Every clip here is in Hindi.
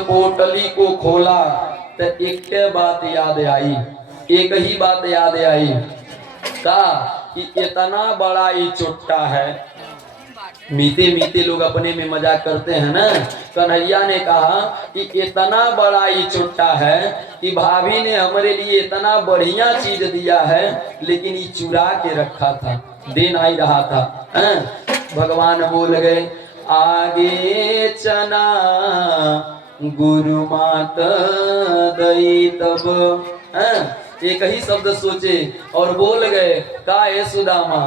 पोटली को खोला तो एक बात याद आई, एक ही बात याद आई का कि इतना बड़ा ये चुट्टा है। मीते मीते लोग अपने में मजाक करते हैं ना। कन्हैया ने कहा कि इतना बड़ा ये चुट्टा है कि भाभी ने हमारे लिए इतना बढ़िया चीज दिया है, लेकिन ये चुरा के रखा था, दे नहीं रहा था। भगवान बोल गए, आगे चना गुरु माता दई तब। एक ही शब्द सोचे और बोल गए, का है सुदामा,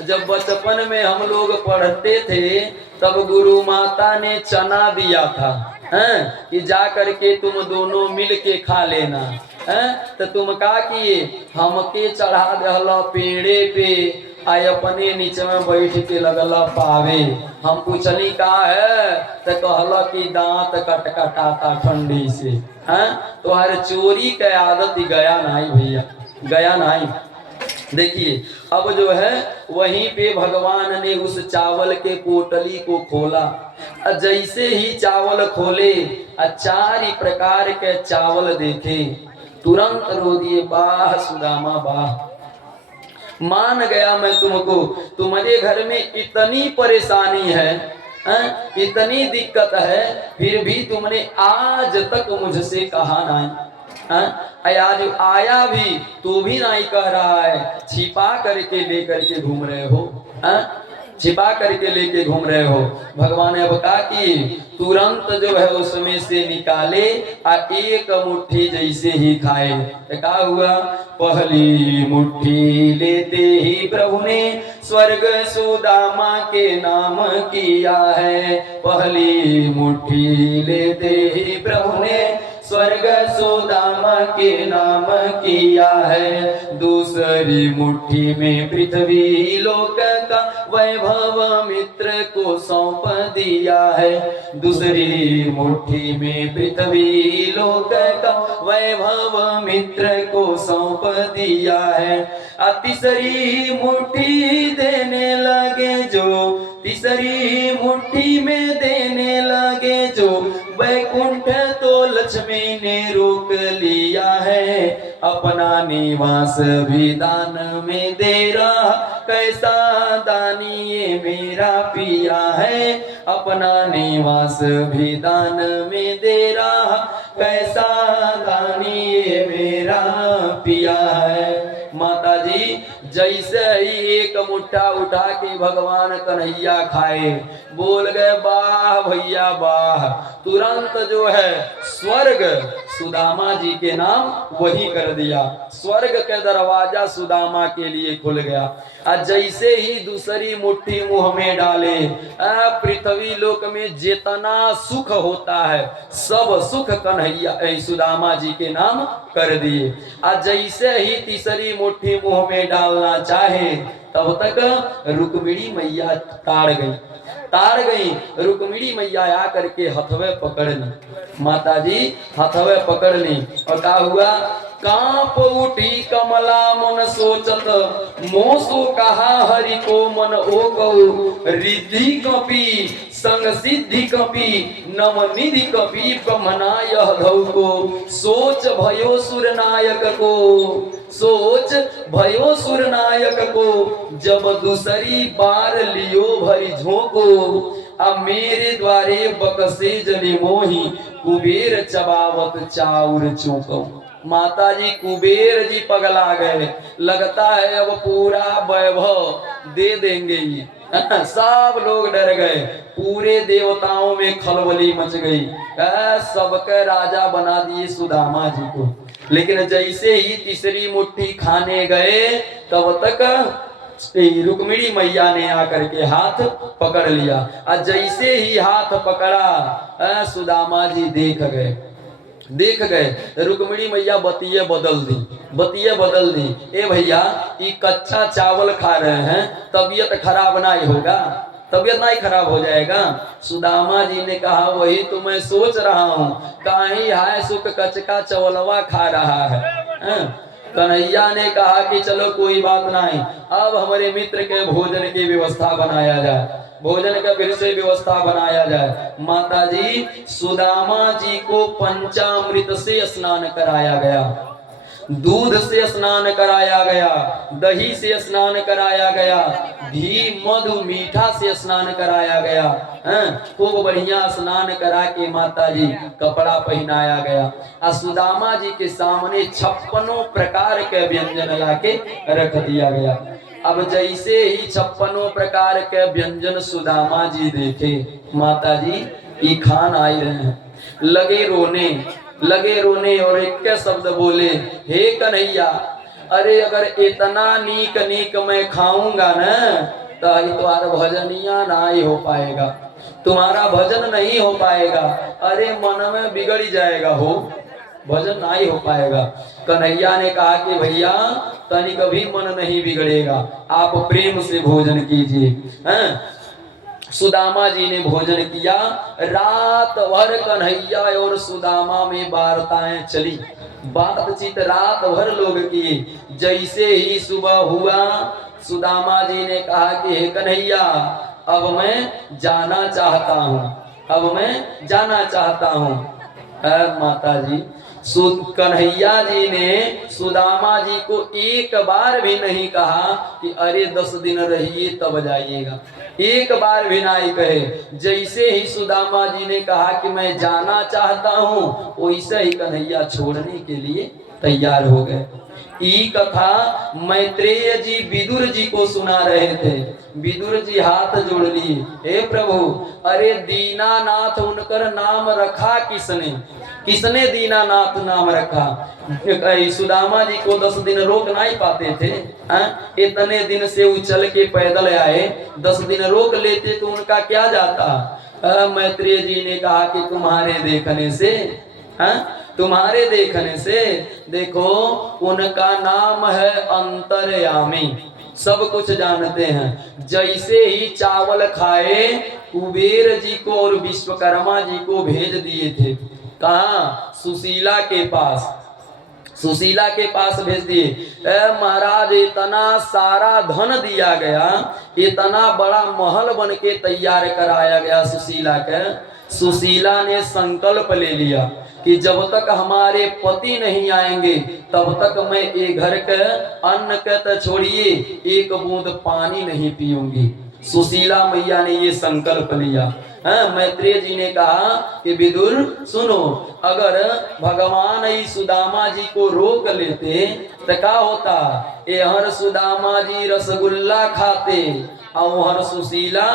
जब बचपन में हम लोग पढ़ते थे तब गुरु माता ने चना दिया था कि जा करके तुम दोनों मिल के खा लेना। तो तुम का किए, हमके चढ़ा दहला पेड़े पे, आय अपने नीचे में बैठ के लगल पावे। हम पूछली का है तो कहला कि दांत कटकटाता ठंडी से। तो हर चोरी के आदत ही गया नहीं भैया, गया नहीं। देखिए अब जो है वहीं पे भगवान ने उस चावल के पोटली को खोला। जैसे ही चावल खोले, चार प्रकार के चावल देखे, तुरंत रो दिए, वाह सुदामा वाह, मान गया मैं तुमको, तुम्हारे घर में इतनी परेशानी है, इतनी दिक्कत है, फिर भी तुमने आज तक मुझसे कहा नहीं। आज आया भी तो भी नहीं कह रहा है, छिपा करके लेकर के घूम रहे हो, छिपा करके लेके घूम रहे हो। भगवान ने अब कहा कि तुरंत जो है उसमें से निकाले और एक मुट्ठी जैसे ही खाए। क्या हुआ, पहली मुट्ठी लेते ही प्रभु ने स्वर्ग सुदामा के नाम किया है। पहली मुट्ठी लेते ही प्रभु ने स्वर्ग सुदामा के नाम किया है। दूसरी मुट्ठी में पृथ्वी लोक का वैभव मित्र को सौंप दिया है। दूसरी मुट्ठी में पृथ्वी लोक का वैभव मित्र को सौंप दिया है। तीसरी मुट्ठी देने लगे जो, तीसरी मुट्ठी में देने लगे जो, वैकुंठ तो लक्ष्मी ने रोक लिया है। अपना निवास भी दान में दे रहा, कैसा दानी ये मेरा पिया है। अपना निवास भी दान में दे रहा, कैसा दानी ये मेरा पिया है। माता जी जैसे ही एक मुट्ठा उठा के भगवान कन्हैया खाए, बोल गए वाह भैया वाह, तुरंत जो है स्वर्ग सुदामा जी के नाम वही कर दिया। स्वर्ग के दरवाजा सुदामा के लिए खुल गया। और जैसे ही दूसरी मुट्ठी मुंह में डाले, पृथ्वी लोक में जितना सुख होता है सब सुख कन्हैया सुदामा जी के नाम कर दिए। और जैसे ही तीसरी मुट्ठी मुंह में डालना चाहे तब तक रुक्मिणी मैया ताड़ गई। रुक्मिणी मैया आ करके हथवे पकड़ ली, माता जी हथवे पकड़ ली। और क्या हुआ, कांप उठी कमला मन सोचत, मोसो कहा हरि को मन ओ कहू। रिद्धि कपि संग सिद्धि कपि नव निधि कपि ब्रह्मना यह धौ को। सोच भयो सुर नायक को, सोच भयो सुर नायक को, जब दूसरी बार लियो भरी झोंको। अब मेरे द्वारे बकसे जली मोही, कुबेर चबावत चाउर चौको। माता जी कुबेर जी पगला गए, लगता है अब पूरा वैभव दे देंगे ये। सब लोग डर गए, पूरे देवताओं में खलबली मच गई, सबके राजा बना दिए सुदामा जी को। लेकिन जैसे ही तीसरी मुट्ठी खाने गए तब तक रुक्मिणी मैया ने आकर के हाथ पकड़ लिया। और जैसे ही हाथ पकड़ा सुदामा जी देख गए रुक्मिणी मैया बतिये बदल दी। ए भैया ये कच्चा चावल खा रहे हैं, तबीयत खराब नहीं होगा, तबीयत नहीं खराब हो जाएगा। सुदामा जी ने कहा वही तो मैं सोच रहा हूँ, कहीं हाय सुख कचका चवलवा खा रहा है। कन्हैया ने कहा कि चलो कोई बात नहीं, अब हमारे मित्र के भोजन की व्यवस्था बनाया जाए। भोजन का फिर से व्यवस्था बनाया जाए। माता जी, सुदामा जी को पंचामृत से स्नान कराया गया, दूध से स्नान कराया गया, दही से स्नान कराया गया, घी मधु मीठा से स्नान कराया गया, खूब बढ़िया स्नान करा के माता जी कपड़ा पहनाया गया। और सुदामा जी के सामने 56 प्रकार के व्यंजन लाके रख दिया गया। अब जैसे ही 56 प्रकार के व्यंजन सुदामा जी देखे, माता जी ये खान आए रहे हैं, लगे रोने और एक के शब्द बोले, हे कन्हैया, अरे अगर इतना नीक नीक मैं खाऊंगा ना तो तुम्हारा भजनिया ना ही हो पाएगा, तुम्हारा भजन नहीं हो पाएगा, अरे मन में बिगड़ जाएगा, हो भजन ना ही हो पाएगा। कन्हैया ने कहा कि भैया तनिक भी मन नहीं बिगड़ेगा, आप प्रेम से भोजन कीजिए। हैं? सुदामा जी ने भोजन किया। रात भर कन्हैया और सुदामा में वार्ताएं चली, बातचीत रात भर लोग किए। जैसे ही सुबह हुआ, सुदामा जी ने कहा कि हे कन्हैया, अब मैं जाना चाहता हूँ, अब मैं जाना चाहता हूँ। माता जी, कन्हैया जी ने सुदामा जी को एक बार भी नहीं कहा कि अरे 10 दिन रहिए तब जाइएगा, एक बार भी नहीं कहे। जैसे ही सुदामा जी ने कहा कि मैं जाना चाहता हूँ, वैसे ही कन्हैया छोड़ने के लिए तैयार हो गए। ये कथा मैत्रेय जी विदुर जी को सुना रहे थे। विदुर जी हाथ जोड़ लिए, हे प्रभु, अरे दीनानाथ उनकर नाम रखा किसने, किसने दीनानाथ नाम रखा? सुदामा जी को 10 दिन रोक नहीं पाते थे, इतने दिन से वो चल के पैदल आए, 10 दिन रोक लेते तो उनका क्या जाता। मैत्रेय जी ने कहा कि तुम्हारे देखने से, तुम्हारे देखने से, देखो उनका नाम है अंतर्यामी, सब कुछ जानते हैं। जैसे ही चावल खाए, कुबेर जी को और विश्वकर्मा जी को भेज दिए थे, कहाँ? सुशीला के पास, सुशीला के पास भेज दिए। महाराज, इतना सारा धन दिया गया, इतना बड़ा महल बन के तैयार कराया गया सुशीला के। सुशीला ने संकल्प ले लिया कि जब तक हमारे पति नहीं आएंगे तब तक मैं ये घर के अन्न के तो छोड़िए, एक बूंद पानी नहीं पीऊंगी। सुशीला मैया ने ये संकल्प लिया। मैत्रेय जी ने कहा कि विदुर सुनो, अगर भगवान ही सुदामा जी को रोक लेते तो क्या होता? हर सुदामा जी रसगुल्ला खाते और हर सुशीला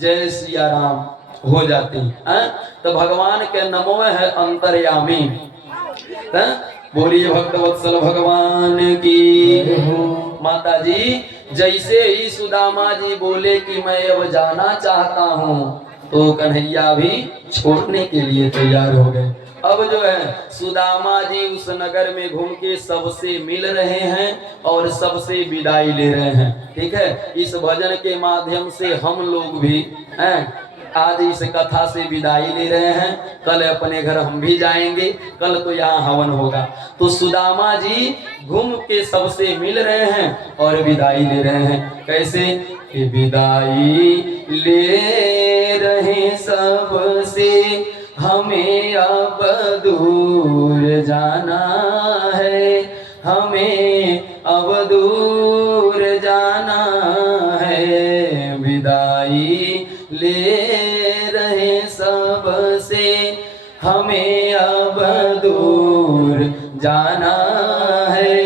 जय सिया राम हो जाती। तो भगवान के नमो है अंतर्यामी। बोलिए भक्तवत्सल भगवान की। माता जी, जैसे ही सुदामा जी बोले कि मैं अब जाना चाहता हूँ, तो कन्हैया भी छोड़ने के लिए तैयार हो गए। अब जो है सुदामा जी उस नगर में घूम के सबसे मिल रहे हैं और सबसे विदाई ले रहे हैं। ठीक है, इस भजन के माध्यम से हम लोग भी आज इस कथा से विदाई ले रहे हैं। कल अपने घर हम भी जाएंगे, कल तो यहाँ हवन होगा। तो सुदामा जी घूम के सबसे मिल रहे हैं और विदाई ले रहे हैं। कैसे? विदाई ले रहे सबसे, हमें अब दूर जाना है, हमें अब दूर जाना है। विदाई ले रहे सबसे, हमें अब दूर जाना है,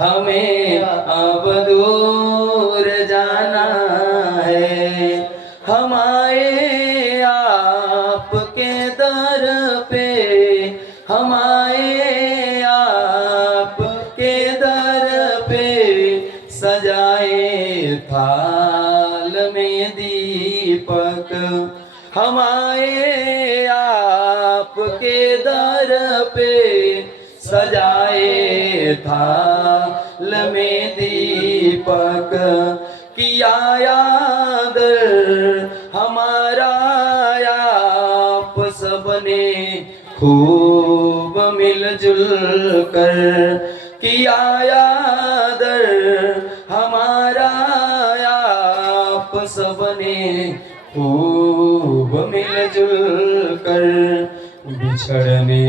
हमें अब दूर जाना है। हम आए आपके दर पे, हम आए आपके दर पे, सजाए थाल में दीपक। हम आए आपके दर पे, सजाए थाल में दीपक। किया याद हमारा आप सबने खूब मिलजुल कर। किया याद हमारा आप सबने बिछड़ने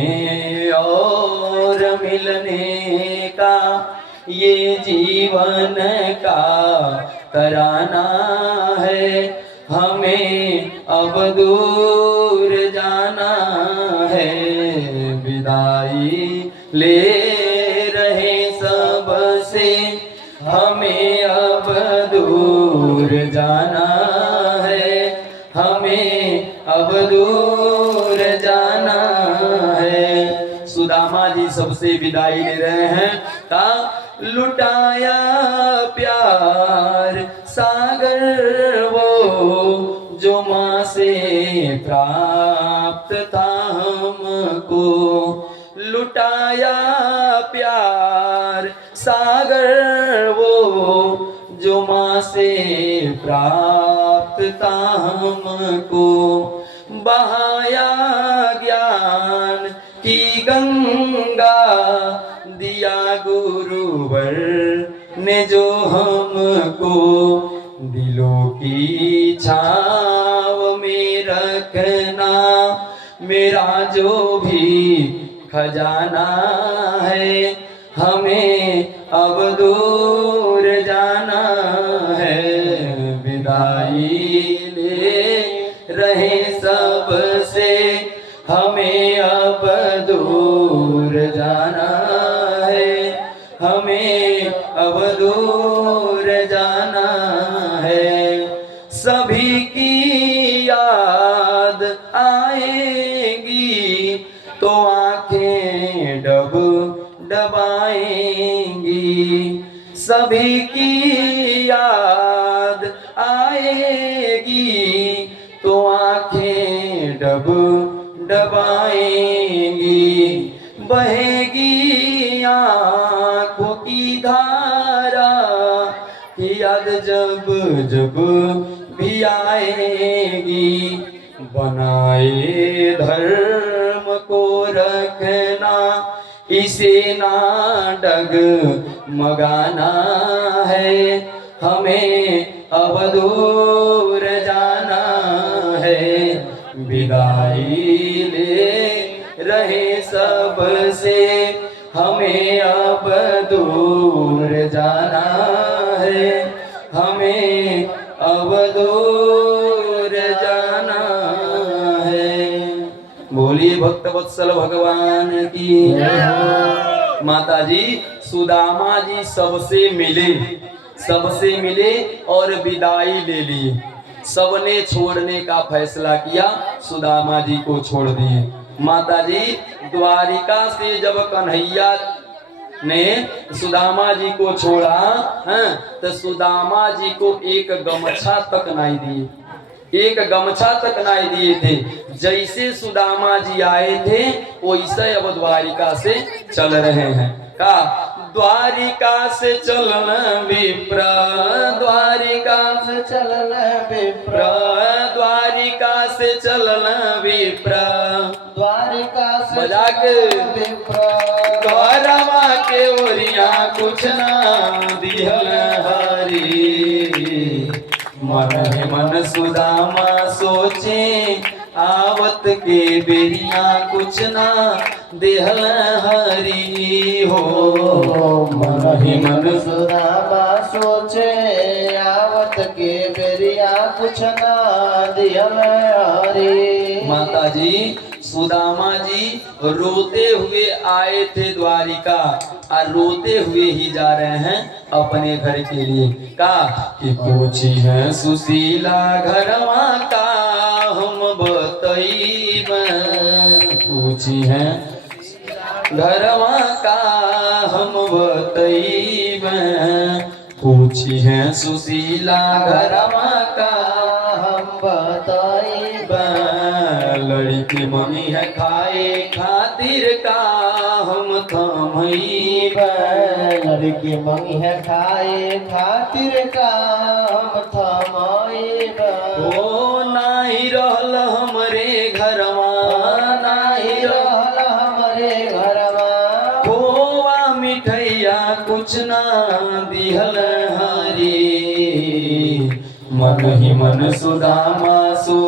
और मिलने का ये जीवन का तराना है। हमें अब दूर जाना है, विदाई ले रहे सबसे, हमें अब दूर जाना है, हमें अब दूर जाना है। सुदामा जी सबसे विदाई ले रहे हैं। का लुटाया प्यार सागर वो जो माँ से प्राप्त था हमको, लुटाया प्यार सागर वो जो माँ से प्राप्त था हमको। बहाया ज्ञान की गंगा दिया गुरुवर ने जो हमको, दिलों की छाव में रखना मेरा जो भी खजाना है। हमें अब दूर जाना है, विदाई ले रहे सबसे, हमें अब दूर जाना है, हमें अब दूर जाना है। सभी की याद आएगी तो आंखें डब डबाएंगी, सभी की याद आएगी तो आंखें डब डबाएंगी। बहेगी आंखों की धारा की याद जब जब भी आएगी। बनाए धर्म को रखना, इसे ना डग मगाना है, हमें अब दूर जाना है, विदाई ले रहे सबसे, हमें अब दूर जाना है, हमें अब दूर जाना है। बोलिए भक्त वत्सल भगवान की। माता जी सुदामा जी सबसे मिले और विदाई ले ली। सबने छोड़ने का फैसला किया, सुदामा जी को छोड़ दिए। माता जी द्वारिका से जब कन्हैया ने सुदामा जी को छोड़ा तो सुदामा जी को एक गमछा तक नहीं दिए, एक गमछा तक नहीं दिए थे। जैसे सुदामा जी आए थे वैसे अब द्वारिका से चल रहे हैं। का द्वारिका से चलना विप्र, द्वारिका से चलना विप्र, द्वारिका से चलना विप्र, द्वारिका से मजाक विप्र, द्वारवा के ओरिया कुछ ना दिहल हरी। मन ही मन सुदामा सोचे आवत के बेरिया कुछ ना देहल हरी हो। मन ही मन सुदामा सोचे आवत के बेरिया कुछ ना देहल हरी। माता जी सुदामा जी रोते हुए आए थे द्वारिका और रोते हुए ही जा रहे हैं अपने घर के लिए। का कि पूछी है सुशीला घरवा का हम बतईब, पूछी है घरवा का हम बतईब, पूछी है सुशीला घरवा का हम बतईब। लड़की मम्मी है खाए खातिर का हम थमईब, लड़की मम्मी है खाए खातिर का हम थमईब। ओ नाही रहल हमरे घरवा, नाही रहल हमरे घरवा, खोवा मिठैया कुछ ना दिहल हरी। मन ही मन सुदामा